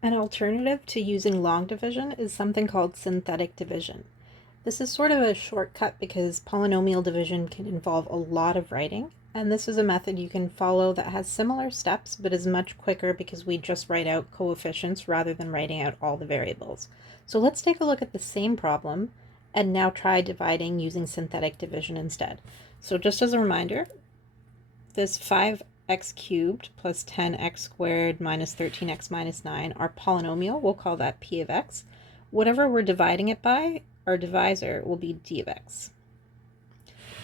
An alternative to using long division is something called synthetic division. This is sort of a shortcut because polynomial division can involve a lot of writing, and this is a method you can follow that has similar steps but is much quicker because we just write out coefficients rather than writing out all the variables. So let's take a look at the same problem and now try dividing using synthetic division instead. So just as a reminder, this 5x cubed plus 10x squared minus 13x minus 9, our polynomial, we'll call that p of x. Whatever we're dividing it by, our divisor will be d of x.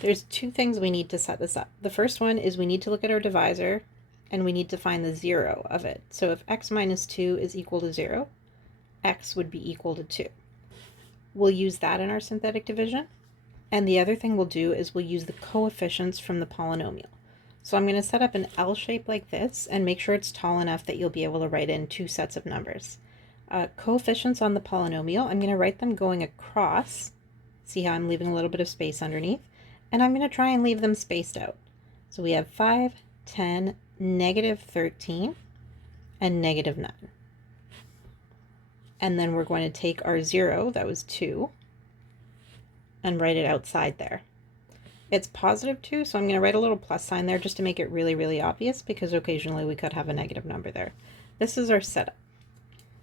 There's two things we need to set this up. The first one is we need to look at our divisor and we need to find the 0 of it. So if x minus 2 is equal to 0, x would be equal to 2. We'll use that in our synthetic division. And the other thing we'll do is we'll use the coefficients from the polynomial. So I'm going to set up an L shape like this and make sure it's tall enough that you'll be able to write in two sets of numbers. Coefficients on the polynomial, I'm going to write them going across. See how I'm leaving a little bit of space underneath? And I'm going to try and leave them spaced out. So we have 5, 10, negative 13, and negative 9. And then we're going to take our 0, that was 2, and write it outside there. It's positive 2, so I'm going to write a little plus sign there just to make it really, really obvious because occasionally we could have a negative number there. This is our setup.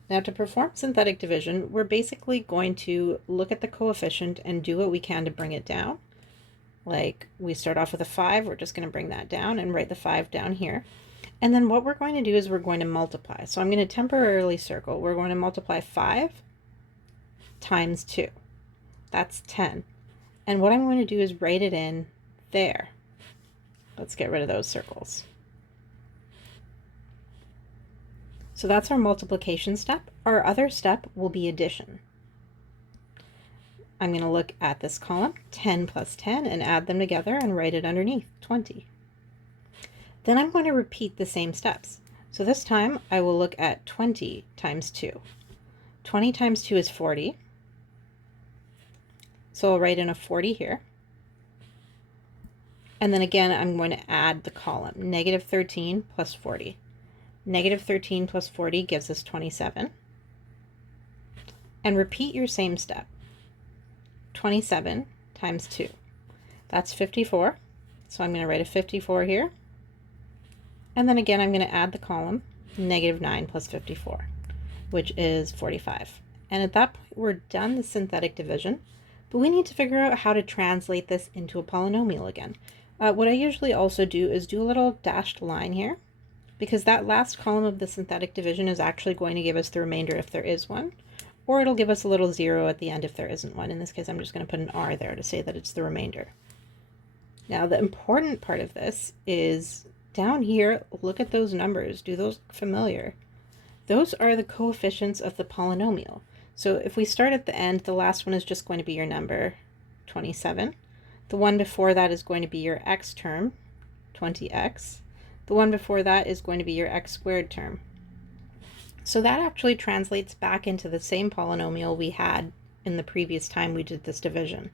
Now to perform synthetic division, we're basically going to look at the coefficient and do what we can to bring it down. Like we start off with a 5, we're just going to bring that down and write the 5 down here. And then what we're going to do is we're going to multiply. So I'm going to temporarily circle. We're going to multiply 5 times 2. That's 10. And what I'm going to do is write it in there. Let's get rid of those circles. So that's our multiplication step. Our other step will be addition. I'm going to look at this column, 10 plus 10, and add them together and write it underneath, 20. Then I'm going to repeat the same steps. So this time I will look at 20 times 2. 20 times 2 is 40. So I'll write in a 40 here. And then again, I'm going to add the column, negative 13 plus 40. Negative 13 plus 40 gives us 27. And repeat your same step. 27 times 2. That's 54. So I'm going to write a 54 here. And then again, I'm going to add the column, negative 9 plus 54, which is 45. And at that point, we're done the synthetic division, but we need to figure out how to translate this into a polynomial again. What I usually also do is do a little dashed line here, because that last column of the synthetic division is actually going to give us the remainder if there is one, or it'll give us a little 0 at the end if there isn't one. In this case, I'm just going to put an R there to say that it's the remainder. Now, the important part of this is down here, look at those numbers. Do those look familiar? Those are the coefficients of the polynomial. So if we start at the end, the last one is just going to be your number, 27. The one before that is going to be your x term, 20x. The one before that is going to be your x squared term. So that actually translates back into the same polynomial we had in the previous time we did this division.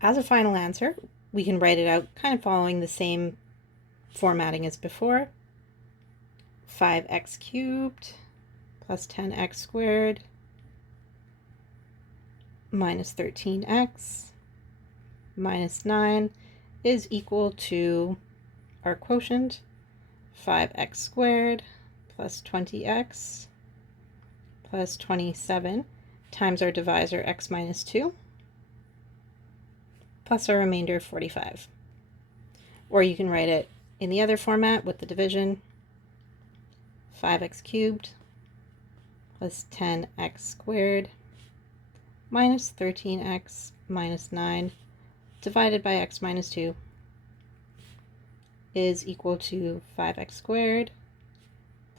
As a final answer, we can write it out kind of following the same formatting as before. 5x cubed plus 10x squared minus 13x minus 9 is equal to our quotient, 5x squared plus 20x plus 27 times our divisor x minus 2 plus our remainder 45. Or you can write it in the other format with the division, 5x cubed plus 10x squared minus 13x minus 9 divided by x minus 2 is equal to 5x squared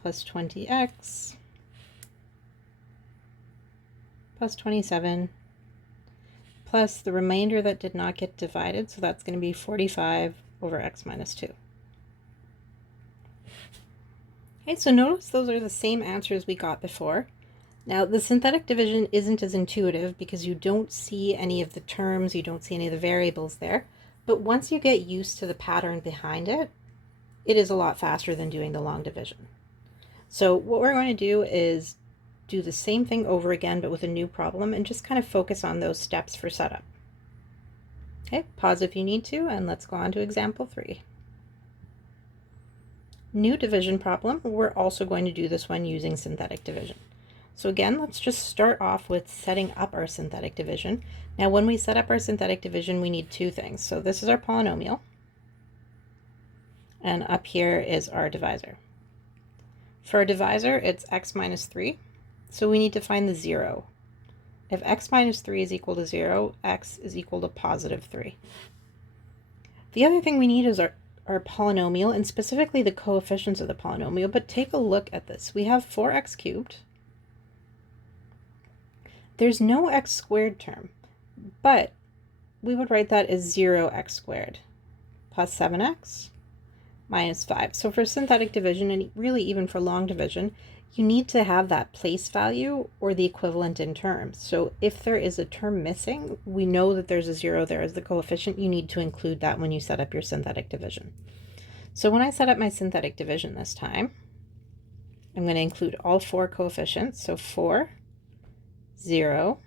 plus 20x plus 27 plus the remainder that did not get divided, so that's going to be 45 over x minus 2. Okay, so notice those are the same answers we got before. Now, the synthetic division isn't as intuitive because you don't see any of the terms, you don't see any of the variables there, but once you get used to the pattern behind it, it is a lot faster than doing the long division. So what we're going to do is do the same thing over again, but with a new problem, and just kind of focus on those steps for setup. Okay, pause if you need to, and let's go on to example 3. New division problem. We're also going to do this one using synthetic division. So again, let's just start off with setting up our synthetic division. Now, when we set up our synthetic division, we need two things. So this is our polynomial, and up here is our divisor. For our divisor, it's x minus 3, so we need to find the 0. If x minus 3 is equal to 0, x is equal to positive 3. The other thing we need is our polynomial, and specifically the coefficients of the polynomial, but take a look at this. We have 4x cubed. There's no x squared term, but we would write that as 0x squared plus 7x minus 5. So for synthetic division, and really even for long division, you need to have that place value or the equivalent in terms. So if there is a term missing, we know that there's a 0 there as the coefficient. You need to include that when you set up your synthetic division. So when I set up my synthetic division this time, I'm going to include all 4 coefficients. So 4, 0,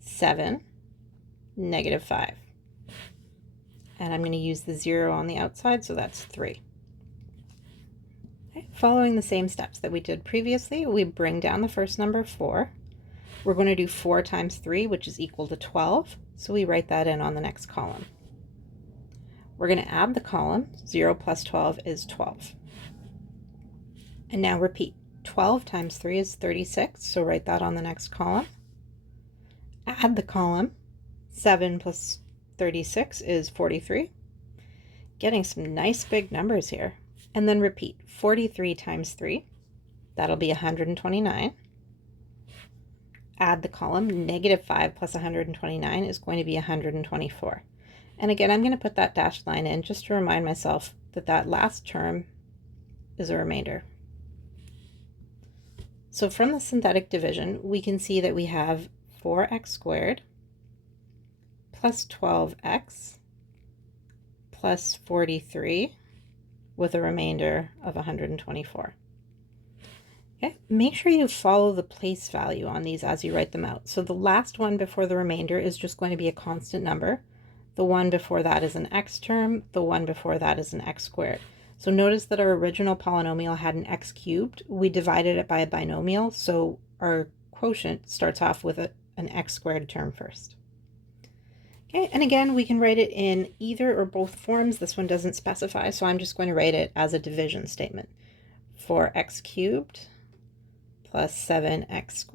7, negative 5. And I'm going to use the 0 on the outside, so that's 3. Okay. Following the same steps that we did previously, we bring down the first number, 4. We're going to do 4 times 3, which is equal to 12, so we write that in on the next column. We're going to add the column. 0 plus 12 is 12. And now repeat. 12 times 3 is 36, so write that on the next column. Add the column. 7 plus 36 is 43. Getting some nice big numbers here. And then repeat. 43 times 3, that'll be 129. Add the column. Negative 5 plus 129 is going to be 124. And again, I'm going to put that dashed line in just to remind myself that that last term is a remainder. So from the synthetic division, we can see that we have 4x squared plus 12x plus 43 with a remainder of 124. Okay, make sure you follow the place value on these as you write them out. So the last one before the remainder is just going to be a constant number. The one before that is an x term. The one before that is an x squared. So notice that our original polynomial had an x cubed. We divided it by a binomial, so our quotient starts off with an x squared term first. Okay, and again, we can write it in either or both forms. This one doesn't specify, so I'm just going to write it as a division statement. 4x cubed plus 7x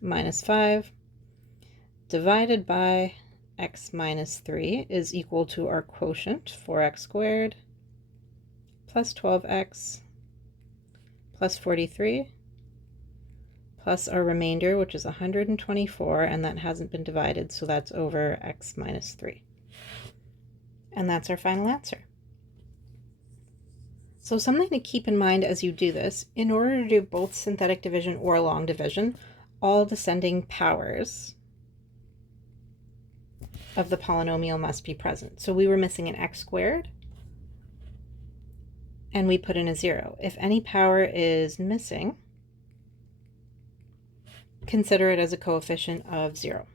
minus 5 divided by x minus 3 is equal to our quotient, 4x squared plus 12x plus 43 plus our remainder, which is 124, and that hasn't been divided, so that's over x minus 3. And that's our final answer. So something to keep in mind as you do this, in order to do both synthetic division or long division, all descending powers of the polynomial must be present. So we were missing an x squared, and we put in a 0. If any power is missing, consider it as a coefficient of 0.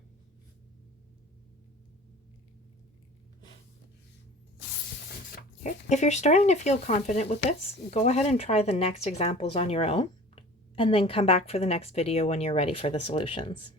Okay. If you're starting to feel confident with this, go ahead and try the next examples on your own, and then come back for the next video when you're ready for the solutions.